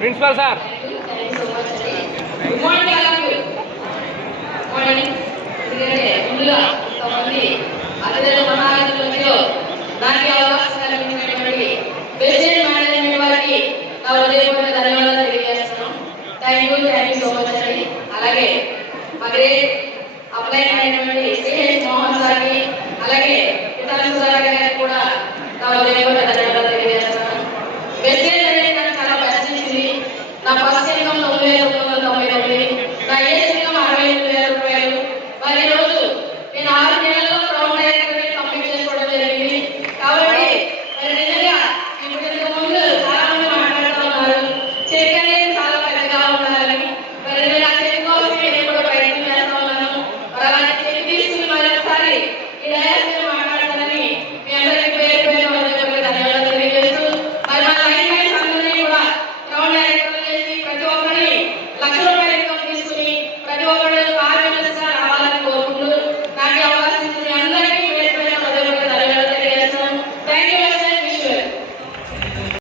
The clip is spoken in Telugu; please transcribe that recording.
Principal sir good morning. ముందుగా కొంతమంది అతిథులు మహారాజుల దానికి అవకాశం కలిగినటువంటి ప్రెసిడెంట్ మేనేజ్మెంట్ వారికి నా హృదయపూర్వక ధన్యవాదాలు తెలియజేస్తున్నాం. థ్యాంక్ యూ సో మచ్ అండి. అలాగే మా గ్రేట్ అప్లైన్ అయినటువంటి శ్రీ మోహన్ సార్కి అలాగే ఇతర సార్ గారికి కూడా నా హృదయపూర్వక ధన్యవాదాలు.